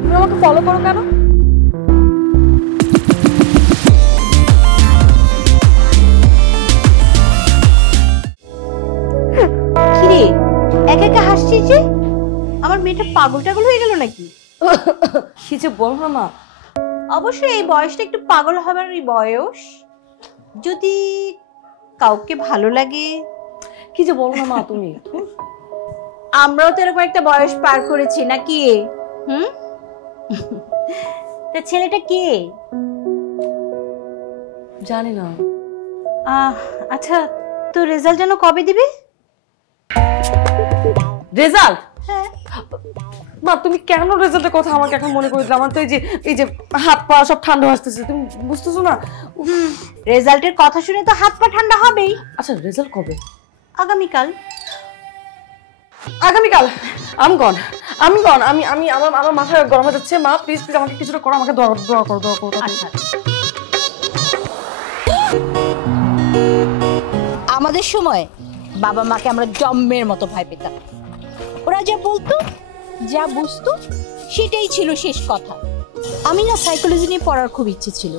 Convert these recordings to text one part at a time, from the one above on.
তুমি আমাকে ফলো করো কেন? কিরে একা একা হাসছিস যে? আমার মেয়েটা পাগল টাগল হয়ে গেল নাকি? কি যে বলো না মা। অবশ্যই এই বয়সটা একটু পাগল হবারই বয়স। যদি কাউকে ভালো লাগে। কি যে বলো না মা তুমি। আমরাও তো এরকম একটা বয়স পার করেছি নাকি? হুম। তা ছেলেটা কে? জানি না। আচ্ছা, তো রেজাল্ট যেন কবে দিবি? রেজাল্ট? হ্যাঁ। মা তুমি কেন রেজাল্টের কথা আমাকে এখন মনে করে দিলে? আমার তো এই যে হাত পা সব ঠান্ডা আসতেছে, তুমি বুঝতেছো না? রেজাল্টের কথা শুনে তো হাত পা ঠান্ডা হবেই। আচ্ছা রেজাল্ট কবে? আগামীকাল। আগামীকাল? আমি গন আমি আমার মাথায় গরম হয়ে যাচ্ছে। মা প্লিজ প্লিজ আমাকে কিছুটা করো, আমাকে দোয়া করো। আচ্ছা। আমাদের সময় বাবা মাকে আমরা জম্মের মতো ভয় পেতাম। ওরা যা বলতো, যা বুঝতো সেটাই ছিল শেষ কথা। আমি না সাইকোলজি নিয়ে পড়ার খুব ইচ্ছে ছিল।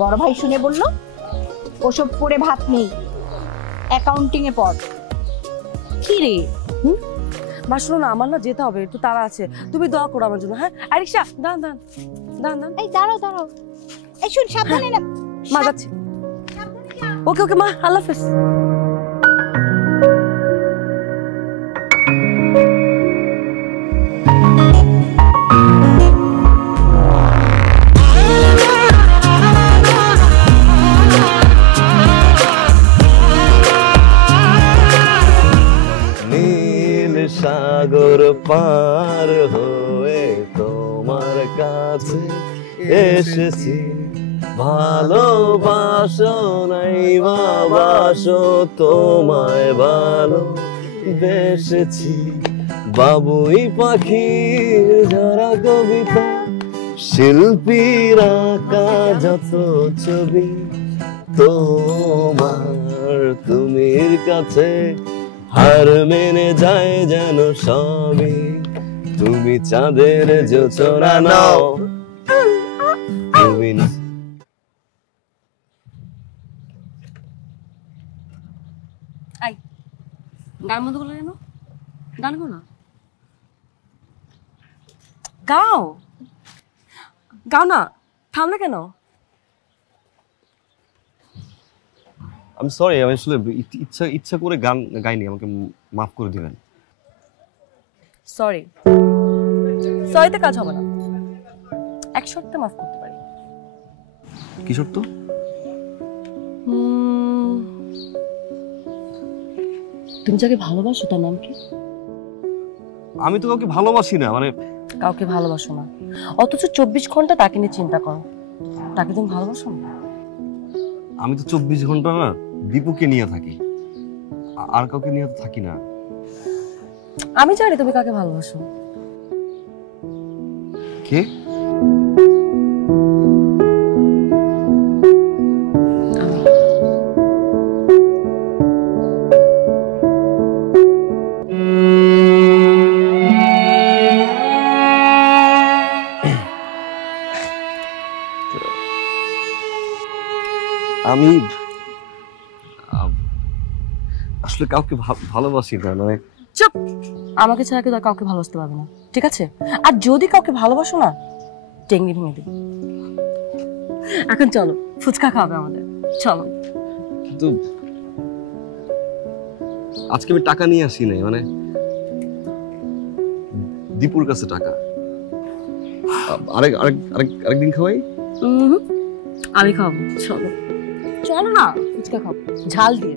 বড় ভাই শুনে বলল, ওসব পড়ে ভাত নেই, অ্যাকাউন্টিং এ পড়। কি রে? মা শোনো না, আমার না যেতে হবে, একটু তাড়া আছে, তুমি দোয়া করো আমার জন্য। হ্যাঁ আরিশা দান। এই দাঁড়াও। এই শুন, সাবধানে না। মা যাচ্ছি। ওকে মা, আল্লাহ হাফেজ। সাগর পার হয়ে তোমার কাছে এসেছি, ভালোবাসো নাই বাবাসো তোমায় ভালো বেসেছি। বাবুই পাখির যারা কবিতা, শিল্পীর আঁকা যত ছবি, তোমার তুমির কাছে হার মেনে যায় যেন সবই। তুমি চাঁদের জোছনা নাও, তুমি গান বন্ধ করলে কেন? গান করো না। গাও না, থামলে কেন? আমি সরি, আমি আসলে ইচ্ছা করে গান গাইনি, আমাকে মাফ করে দিবেন। সরিতে কাজ হবে না, এক শর্তে মাফ করতে পারি। কি শর্ত? তুমি যাকে ভালোবাসো তার নাম কি? আমি তো কাউকে ভালোবাসি না। মানে কাউকে ভালোবাসো না, অথচ 24 ঘন্টা তাকে নিয়ে চিন্তা করো। তাকে তুমি ভালোবাসো না? আমি তো 24 ঘন্টা না দীপুকে নিয়ে থাকি, আর কাউকে নিয়ে তো থাকি না। আমি জানি তুমি কাকে ভালোবাসো। কে? আমি আসলে কাউকে ভালোবাসি না। মানে চুপ, আমাকে ছাড়া কেউ কাউকে ভালোবাসতে পারবে না, ঠিক আছে? আর যদি কাউকে ভালোবাসো না, টেঙ্গি ভেঙে দিই। এখন চলো, ফুচকা খাবে আমাদের, চলো। কিন্তু আজকে আমি টাকা নিয়ে আসি নাই, মানে দীপুর কাছে টাকা। আরেকদিন খাওয়াই। আমি খাবো, চলো না ফুচকা খাবো ঝাল দিয়ে।